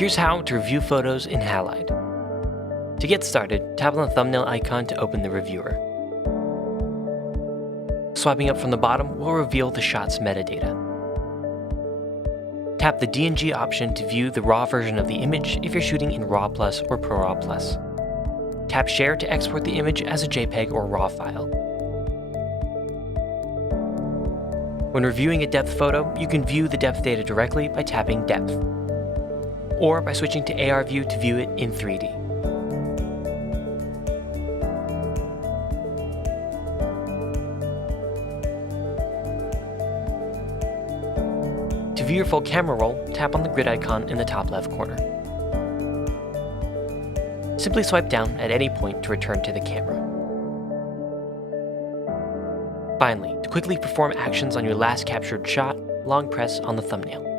Here's how to review photos in Halide. To get started, tap on the thumbnail icon to open the reviewer. Swiping up from the bottom will reveal the shot's metadata. Tap the DNG option to view the RAW version of the image if you're shooting in RAW Plus or ProRAW Plus. Tap Share to export the image as a JPEG or RAW file. When reviewing a depth photo, you can view the depth data directly by tapping Depth, or by switching to AR View to view it in 3D. To view your full camera roll, tap on the grid icon in the top left corner. Simply swipe down at any point to return to the camera. Finally, to quickly perform actions on your last captured shot, long press on the thumbnail.